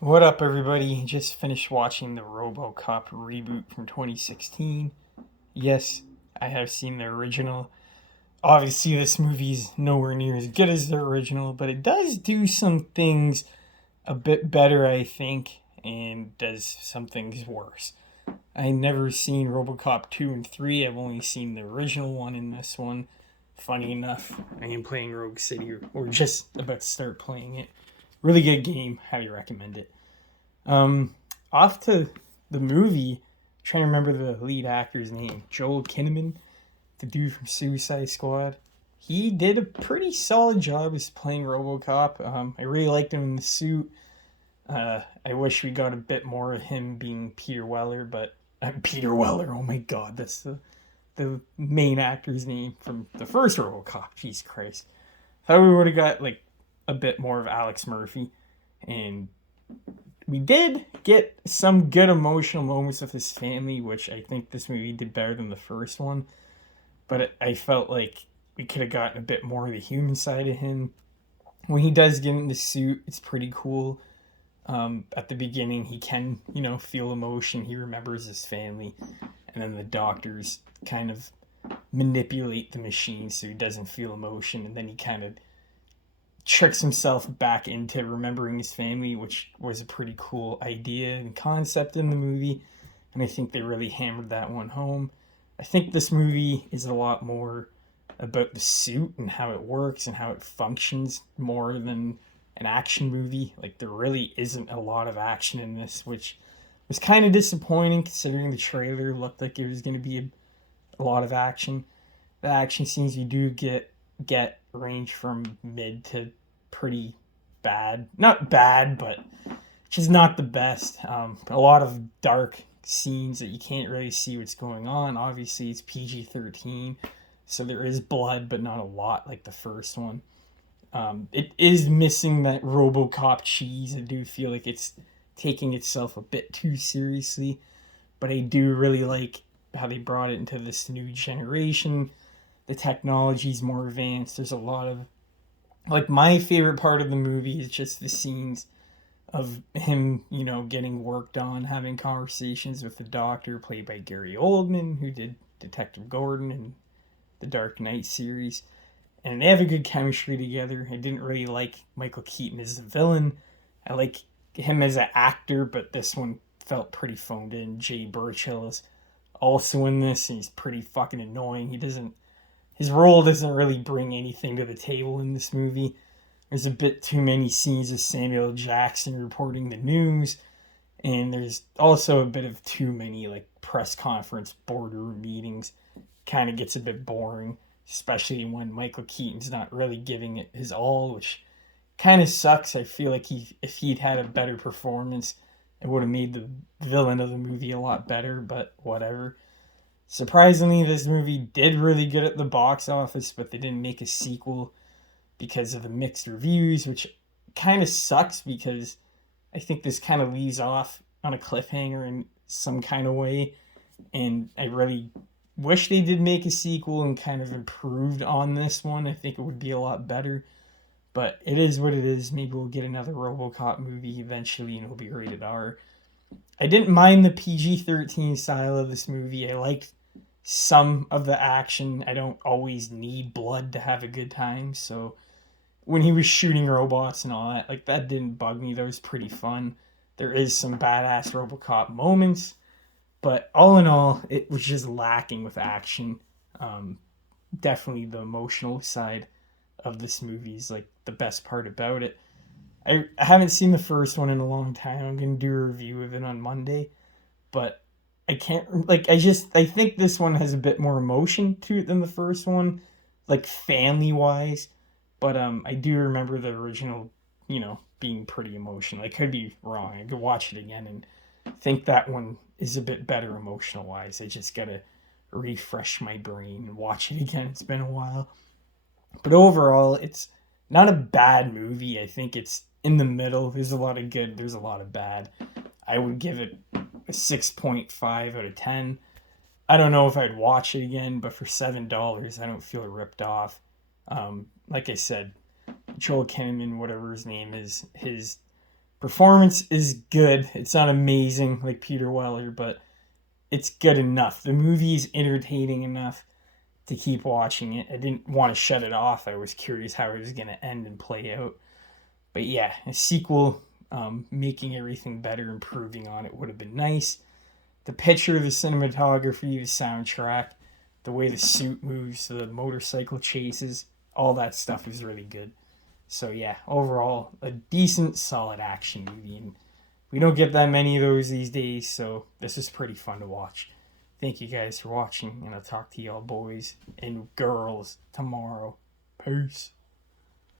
What up, everybody? Just finished watching the Robocop reboot from 2016. Yes, I have seen the original. Obviously, this movie's nowhere near as good as the original, but it does do some things a bit better, I think, and does some things worse. I never seen Robocop 2 and 3. I've only seen the original one in this one. Funny enough, I am playing Rogue City, or just about to start playing it. Really good game. Highly recommend it. Um, Off to the movie. Trying to remember the lead actor's name. Joel Kinnaman, the dude from Suicide Squad. He did a pretty solid job as playing RoboCop. I really liked him in the suit. I wish we got a bit more of him being Peter Weller, but Peter Weller. Oh my God, that's the main actor's name from the first RoboCop. Jesus Christ. Thought we would have got like a bit more of Alex Murphy, and we did get some good emotional moments with his family, which I think this movie did better than the first one. But I felt like we could have gotten a bit more of the human side of him. When he does get in the suit, it's pretty cool. At the beginning, he can, feel emotion. He remembers his family. And then the doctors kind of manipulate the machine so he doesn't feel emotion. And then he kind of tricks himself back into remembering his family, which was a pretty cool idea and concept in the movie. And I think they really hammered that one home. I think this movie is a lot more about the suit and how it works and how it functions more than an action movie. Like, there really isn't a lot of action in this, which was kind of disappointing considering the trailer looked like it was going to be a lot of action. The action scenes you do get range from mid to pretty bad. Not bad, but just not the best. A lot of dark scenes that you can't really see what's going on. Obviously, it's PG-13, so there is blood, but not a lot like the first one. It is missing that RoboCop cheese. I do feel like it's taking itself a bit too seriously, but I do really like how they brought it into this new generation. The technology's more advanced. There's a lot of, like, my favorite part of the movie is just the scenes of him, getting worked on, having conversations with the doctor, played by Gary Oldman, who did Detective Gordon in the Dark Knight series. And they have a good chemistry together. I didn't really like Michael Keaton as the villain. I like him as an actor, but this one felt pretty phoned in. Jay Burchill is also in this, and he's pretty fucking annoying. His role doesn't really bring anything to the table in this movie. There's a bit too many scenes of Samuel Jackson reporting the news, and there's also a bit of too many like press conference boardroom meetings. Kind of gets a bit boring, especially when Michael Keaton's not really giving it his all, which kind of sucks. I feel like if he'd had a better performance, it would have made the villain of the movie a lot better, but whatever. Surprisingly, this movie did really good at the box office, but they didn't make a sequel because of the mixed reviews, which kind of sucks because I think this kind of leaves off on a cliffhanger in some kind of way. And I really wish they did make a sequel and kind of improved on this one. I think it would be a lot better. But it is what it is. Maybe we'll get another Robocop movie eventually and it'll be rated R. I didn't mind the PG-13 style of this movie. I liked some of the action. I don't always need blood to have a good time, so when he was shooting robots and all that, like, that didn't bug me. That was pretty fun. There is some badass RoboCop moments, but all in all, it was just lacking with action. Um, Definitely the emotional side of this movie is like the best part about it. I haven't seen the first one in a long time. I'm gonna do a review of it on Monday, but I can't, like, I think this one has a bit more emotion to it than the first one, like family wise. But I do remember the original, being pretty emotional. I could be wrong. I could watch it again and think that one is a bit better emotional wise. I just gotta refresh my brain and watch it again. It's been a while. But overall, it's not a bad movie. I think it's in the middle. There's a lot of good, there's a lot of bad. I would give it a 6.5 out of 10. I don't know if I'd watch it again, but for $7, I don't feel ripped off. Like I said, Joel Kinnaman, whatever his name is, his Performance is good. It's not amazing like Peter Weller, but it's good enough. The movie is entertaining enough to keep watching it. I didn't want to shut it off. I was curious how it was going to end and play out. But yeah, a sequel, making everything better, improving on it would have been nice. The picture, the cinematography, the soundtrack, the way the suit moves, the motorcycle chases, all that stuff is really good. So yeah, overall, a decent, solid action movie. And we don't get that many of those these days, so this is pretty fun to watch. Thank you guys for watching, and I'll talk to y'all boys and girls tomorrow. Peace.